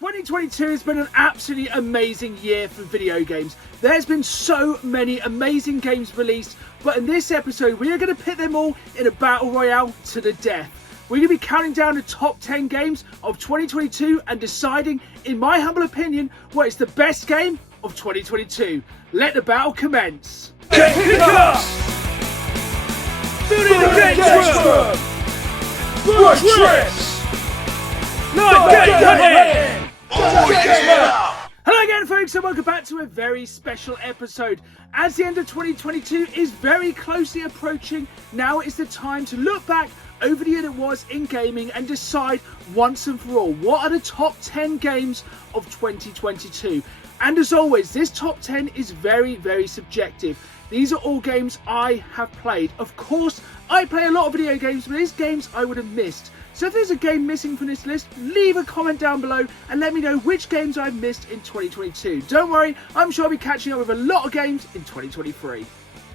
2022 has been an absolutely amazing year for video games. There's been so many amazing games released, but in this episode we are going to pit them all in a battle royale to the death. We're going to be counting down the top 10 games of 2022 and deciding, in my humble opinion, what is the best game of 2022. Let the battle commence. Kick us! Rush trips! Hello again folks, and welcome back to a very special episode. As the end of 2022 is very closely approaching, now is the time to look back over the year that was in gaming and decide once and for all what are the top 10 games of 2022. And as always, this top 10 is very subjective. These are all games I have played. Of course, I play a lot of video games, but these games I would have missed. So if there's a game missing from this list, leave a comment down below and let me know which games I've missed in 2022. Don't worry, I'm sure I'll be catching up with a lot of games in 2023.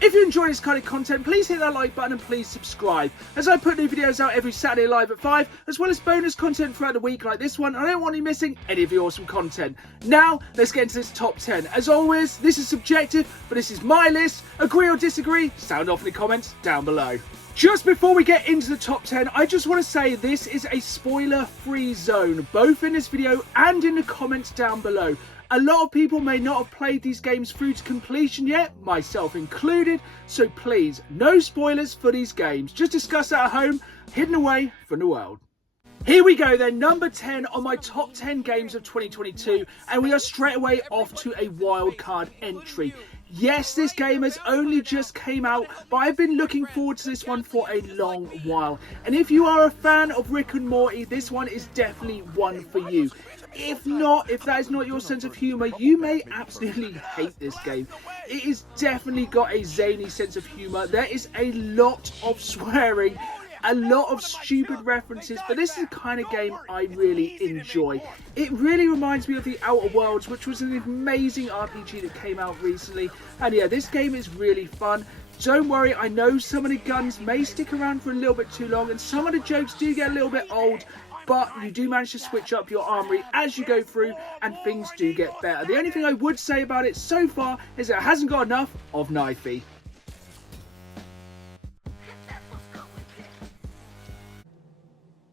If you enjoy this kind of content, please hit that like button and please subscribe, as I put new videos out every Saturday live at 5, as well as bonus content throughout the week like this one. I don't want you missing any of the awesome content. Now, let's get into this top 10. As always, this is subjective, but this is my list. Agree or disagree? Sound off in the comments down below. Just before we get into the top 10, I just want to say this is a spoiler-free zone, both in this video and in the comments down below. A lot of people may not have played these games through to completion yet, myself included, so please, no spoilers for these games. Just discuss that at home, hidden away from the world. Here we go then, number 10 on my top 10 games of 2022, and we are straight away off to a wildcard entry. Yes, this game has only just came out, but I've been looking forward to this one for a long while. And if you are a fan of Rick and Morty, this one is definitely one for you. If not, if that is not your sense of humour, you may absolutely hate this game. It has definitely got a zany sense of humour. There is a lot of swearing, a lot of stupid references, but this is the kind of game I really enjoy. It really reminds me of The Outer Worlds, which was an amazing RPG that came out recently. And yeah, this game is really fun. Don't worry, I know some of the guns may stick around for a little bit too long, and some of the jokes do get a little bit old, but you do manage to switch up your armory as you go through, and things do get better. The only thing I would say about it so far is that it hasn't got enough of knifey.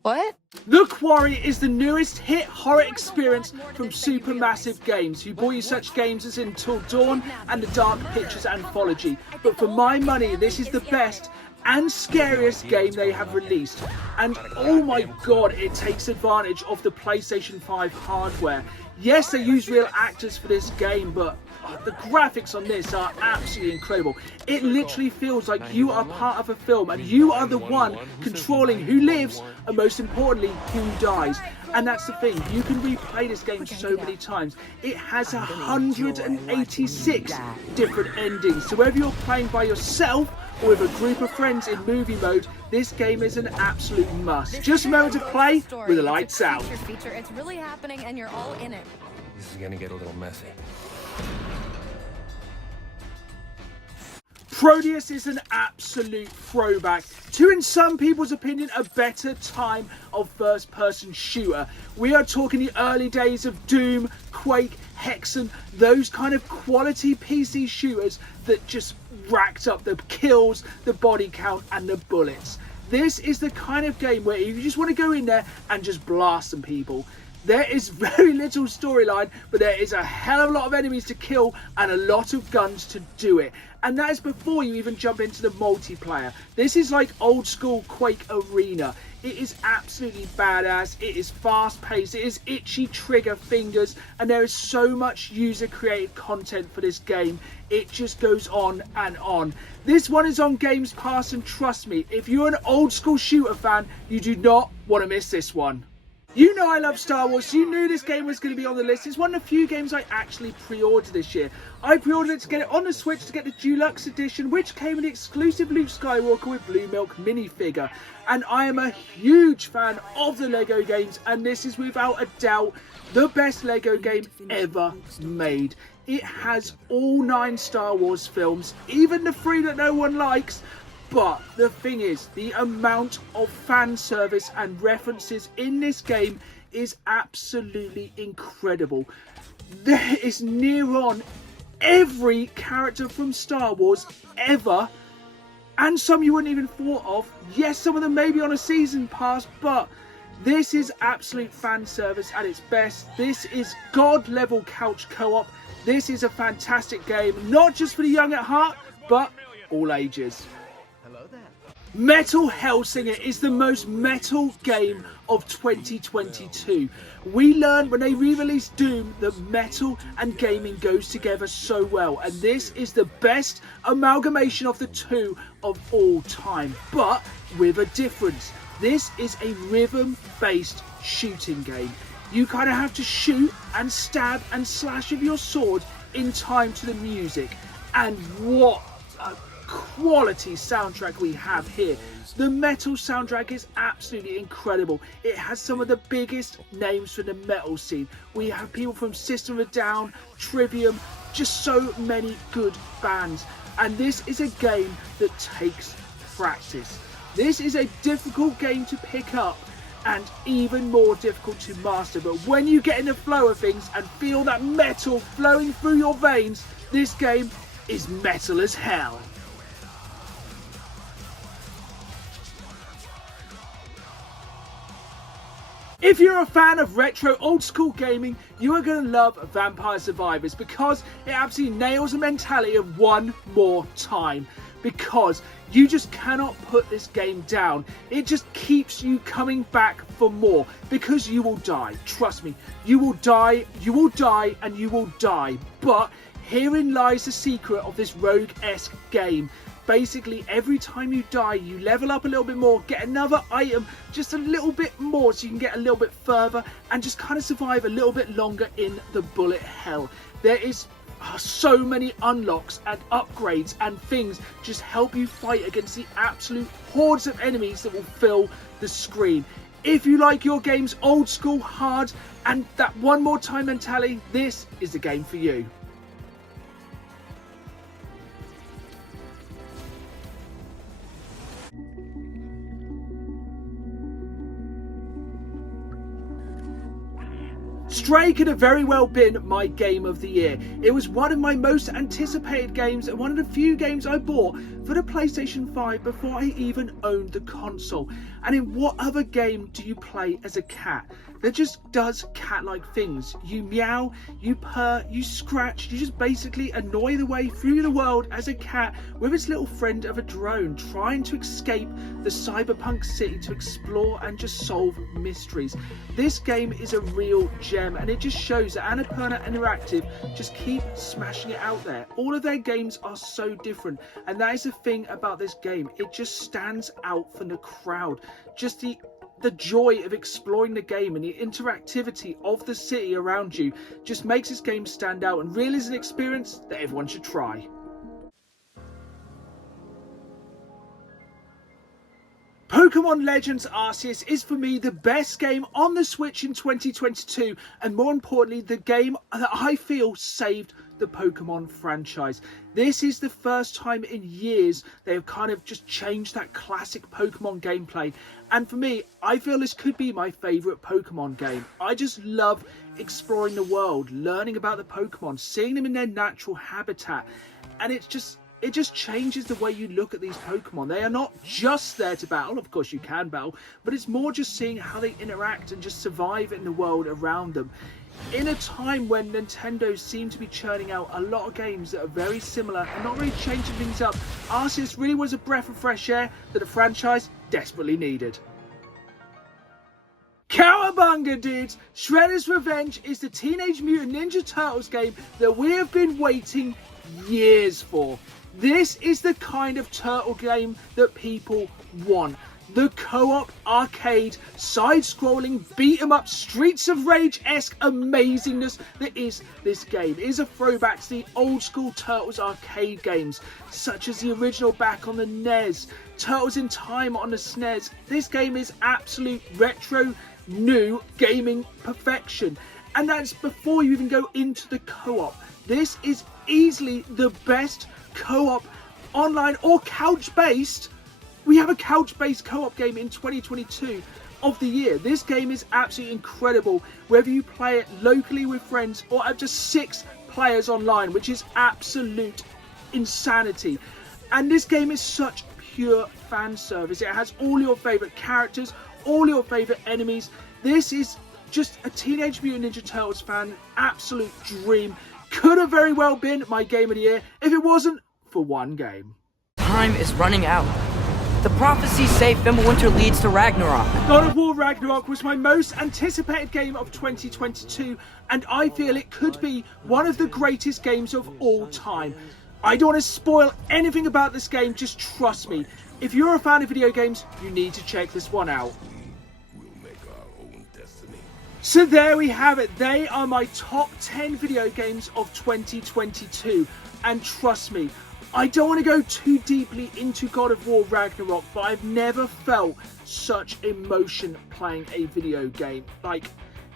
What? The Quarry is the newest hit horror experience from Supermassive Games, who brought you such games as Until Dawn and the Dark Pictures Anthology. But for my money, this is the best and scariest game they have released. And oh my god, it takes advantage of the PlayStation 5 hardware. Yes, they use real actors for this game, but the graphics on this are absolutely incredible. It literally feels like you are part of a film and you are the one controlling who lives and, most importantly, who dies. And that's the thing, you can replay this game so many times. It has 186 different endings. So whether you're playing by yourself or with a group of friends in movie mode, this game is an absolute must. Just a moment to play with the lights out. It's really happening and you're all in it. This is gonna get a little messy. PRODEUS is an absolute throwback to, in some people's opinion, a better time of first-person shooter. We are talking the early days of Doom, Quake, Hexen, those kind of quality PC shooters that just racked up the kills, the body count and the bullets. This is the kind of game where you just want to go in there and just blast some people. There is very little storyline, but there is a hell of a lot of enemies to kill and a lot of guns to do it. And that is before you even jump into the multiplayer. This is like old school Quake Arena. It is absolutely badass, it is fast paced, it is itchy trigger fingers, and there is so much user created content for this game. It just goes on and on. This one is on Games Pass, and trust me, if you're an old school shooter fan, you do not want to miss this one. You know I love Star Wars, so you knew this game was going to be on the list. It's one of the few games I actually pre-ordered this year. I pre-ordered it to get it on the Switch to get the Deluxe Edition, which came with the exclusive Luke Skywalker with Blue Milk minifigure. And I am a huge fan of the LEGO games, and this is without a doubt the best LEGO game ever made. It has all 9 Star Wars films, even the 3 that no one likes. But the thing is, the amount of fan service and references in this game is absolutely incredible. There is near on every character from Star Wars ever, and some you wouldn't even thought of. Yes, some of them may be on a season pass, but this is absolute fan service at its best. This is god level couch co-op. This is a fantastic game, not just for the young at heart, but all ages. Hello there. Metal Hellsinger is the most metal game of 2022. We learned when they re-released Doom that metal and gaming goes together so well, and this is the best amalgamation of the two of all time, but with a difference. This is a rhythm-based shooting game. You kind of have to shoot and stab and slash with your sword in time to the music, and what a quality soundtrack we have here. The metal soundtrack is absolutely incredible. It has some of the biggest names from the metal scene. We have people from System of a Down, Trivium, just so many good bands. And this is a game that takes practice. This is a difficult game to pick up and even more difficult to master. But when you get in the flow of things and feel that metal flowing through your veins, this game is metal as hell. If you're a fan of retro old school gaming, you are going to love Vampire Survivors, because it absolutely nails the mentality of one more time. Because you just cannot put this game down. It just keeps you coming back for more, because you will die. Trust me, you will die, and you will die. But herein lies the secret of this rogue-esque game. Basically, every time you die, you level up a little bit more, get another item just a little bit more so you can get a little bit further and just kind of survive a little bit longer in the bullet hell. There is so many unlocks and upgrades and things just help you fight against the absolute hordes of enemies that will fill the screen. If you like your games old school, hard, and that one more time mentality, this is the game for you. Stray could have very well been my game of the year. It was one of my most anticipated games and one of the few games I bought for the PlayStation 5 before I even owned the console. And in what other game do you play as a cat that just does cat-like things? You meow, you purr, you scratch, you just basically annoy the way through the world as a cat with its little friend of a drone, trying to escape the cyberpunk city to explore and just solve mysteries. This game is a real gem, and it just shows that Annapurna Interactive just keep smashing it out there. All of their games are so different, and that is the thing about this game. It just stands out from the crowd. Just the joy of exploring the game and the interactivity of the city around you just makes this game stand out and really is an experience that everyone should try. Pokemon Legends Arceus is for me the best game on the Switch in 2022, and more importantly, the game that I feel saved the Pokemon franchise. This is the first time in years they have kind of just changed that classic Pokemon gameplay, and for me, I feel this could be my favourite Pokemon game. I just love exploring the world, learning about the Pokemon, seeing them in their natural habitat, and it just changes the way you look at these Pokemon. They are not just there to battle, of course you can battle, but it's more just seeing how they interact and just survive in the world around them. In a time when Nintendo seem to be churning out a lot of games that are very similar and not really changing things up, Arceus really was a breath of fresh air that the franchise desperately needed. Cowabunga dudes! Shredder's Revenge is the Teenage Mutant Ninja Turtles game that we have been waiting years for. This is the kind of turtle game that people want. The co-op, arcade, side-scrolling, beat-em-up, Streets of Rage-esque amazingness that is this game. It is a throwback to the old-school Turtles arcade games, such as the original back on the NES, Turtles in Time on the SNES. This game is absolute retro, new gaming perfection. And that's before you even go into the co-op. This is easily the best co-op, online or couch-based. We have a couch-based co-op game in 2022 of the year. This game is absolutely incredible, whether you play it locally with friends or up to 6 players online, which is absolute insanity. And this game is such pure fan service. It has all your favorite characters, all your favorite enemies. This is just a Teenage Mutant Ninja Turtles fan absolute dream. Could have very well been my game of the year if it wasn't for one game. Time is running out. The prophecies say Fimbulwinter leads to Ragnarok. God of War Ragnarok was my most anticipated game of 2022, and I feel it could be one of the greatest games of all time. I don't want to spoil anything about this game, just trust me. If you're a fan of video games, you need to check this one out. So there we have it. They are my top 10 video games of 2022. And trust me, I don't want to go too deeply into God of War Ragnarok, but I've never felt such emotion playing a video game. Like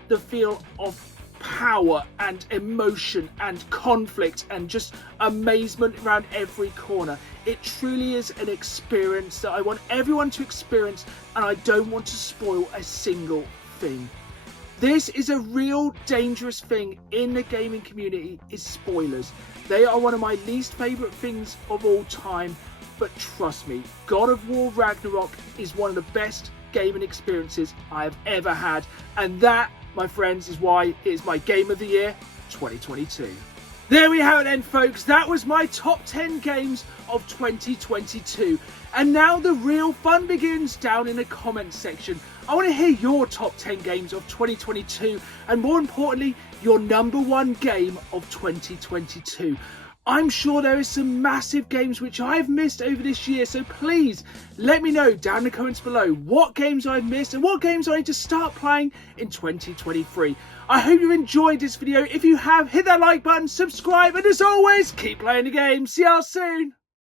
the feel of power and emotion and conflict and just amazement around every corner. It truly is an experience that I want everyone to experience, and I don't want to spoil a single thing. This is a real dangerous thing in the gaming community, is spoilers. They are one of my least favourite things of all time, but trust me, God of War Ragnarok is one of the best gaming experiences I have ever had, and that, my friends, is why it is my game of the year 2022. There we have it then, folks. That was my top 10 games of 2022. And now the real fun begins down in the comments section. I want to hear your top 10 games of 2022 and more importantly, your #1 game of 2022. I'm sure there is some massive games which I've missed over this year, so please let me know down in the comments below what games I've missed and what games I need to start playing in 2023. I hope you enjoyed this video. If you have, hit that like button, subscribe, and as always, keep playing the game. See y'all soon.